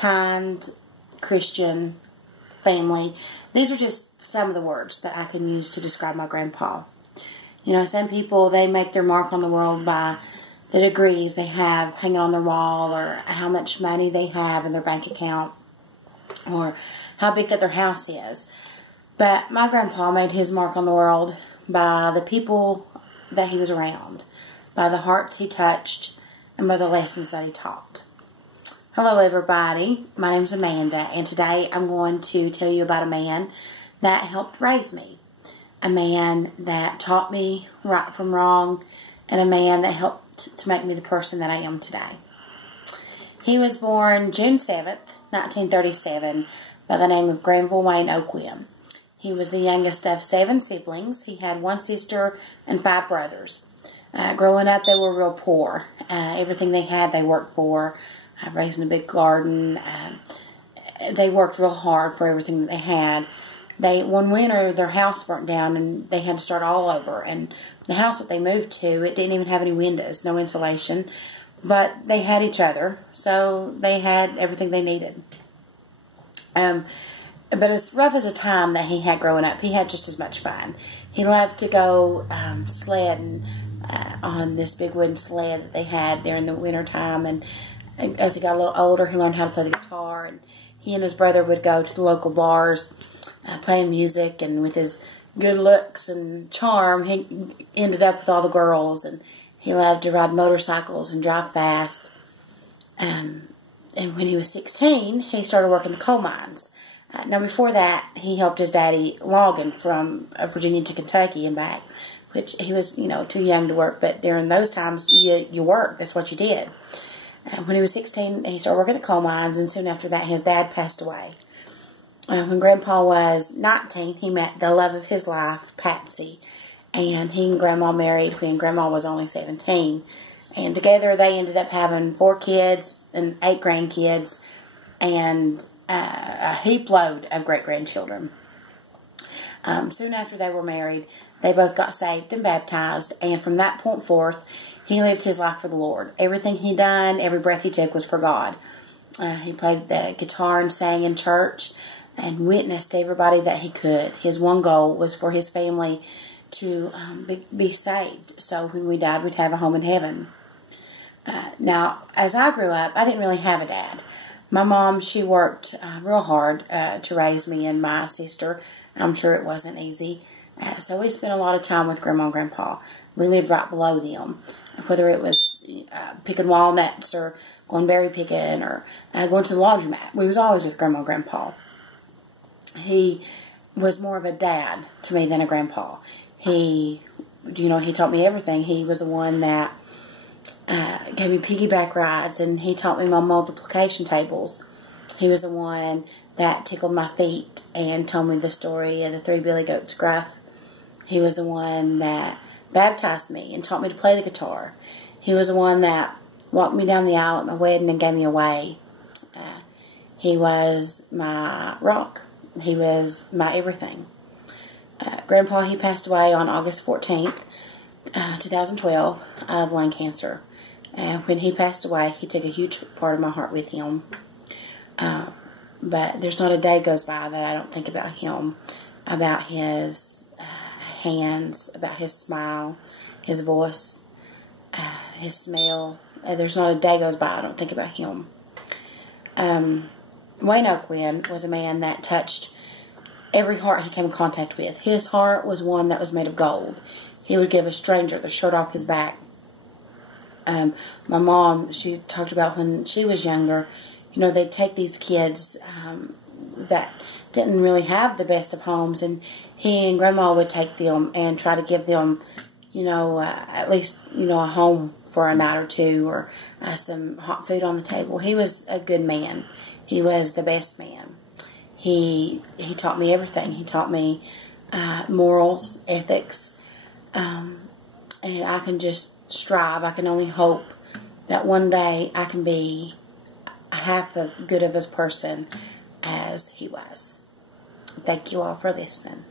kind, Christian family. These are just some of the words that I can use to describe my grandpa. You know, some people, they make their mark on the world by the degrees they have hanging on their wall, or how much money they have in their bank account, or how big that their house is. But my grandpa made his mark on the world by the people that he was around, by the hearts he touched, and by the lessons that he taught. Hello everybody, my name's Amanda, and today I'm going to tell you about a man that helped raise me. A man that taught me right from wrong, and a man that helped to make me the person that I am today. He was born June 7th, 1937, by the name of Granville Wayne Oakwin. He was the youngest of 7 siblings. He had 1 sister and 5 brothers. Growing up, they were real poor. Everything they had, they worked for. Raising a big garden. They worked real hard for everything that they had. One winter, their house burnt down, and they had to start all over. And the house that they moved to, it didn't even have any windows, no insulation. But they had each other, so they had everything they needed. But as rough as a time that he had growing up, he had just as much fun. He loved to go sledding on this big wooden sled that they had during the winter time. And as he got a little older, he learned how to play the guitar. And he and his brother would go to the local bars, playing music. And with his good looks and charm, he ended up with all the girls. And he loved to ride motorcycles and drive fast. And when he was 16, he started working the coal mines. Now, before that, he helped his daddy logging from Virginia to Kentucky and back, which he was, too young to work. But during those times, you worked. That's what you did. When he was 16, he started working at coal mines, and soon after that, his dad passed away. When Grandpa was 19, he met the love of his life, Patsy, and he and Grandma married when Grandma was only 17. And together, they ended up having 4 kids and 8 grandkids, and a heap load of great-grandchildren. Soon after they were married, they both got saved and baptized, and from that point forth, he lived his life for the Lord. Everything he done, every breath he took was for God. He played the guitar and sang in church and witnessed to everybody that he could. His one goal was for his family to be saved, so when we died, we'd have a home in heaven. Now, as I grew up, I didn't really have a dad. My mom, she worked real hard to raise me and my sister. I'm sure it wasn't easy. So we spent a lot of time with Grandma and Grandpa. We lived right below them. Whether it was picking walnuts or going berry picking or going to the laundromat, we was always with Grandma and Grandpa. He was more of a dad to me than a grandpa. He taught me everything. He was the one that gave me piggyback rides, and he taught me my multiplication tables. He was the one that tickled my feet and told me the story of the 3 billy goats gruff. He was the one that baptized me and taught me to play the guitar. He was the one that walked me down the aisle at my wedding and gave me away. He was my rock. He was my everything. Grandpa, he passed away on August 14th, 2012 of lung cancer. And when he passed away, he took a huge part of my heart with him. But there's not a day goes by that I don't think about him, about his hands, about his smile, his voice, his smell. There's not a day goes by I don't think about him. Wayne Oakwin was a man that touched every heart he came in contact with. His heart was one that was made of gold. He would give a stranger the shirt off his back. My mom, she talked about when she was younger, they'd take these kids that didn't really have the best of homes, and he and Grandma would take them and try to give them, at least, a home for a night or two, or some hot food on the table. He was a good man. He was the best man. He taught me everything. He taught me morals, ethics, and I can just strive. I can only hope that one day I can be half as good of a person as he was. Thank you all for listening.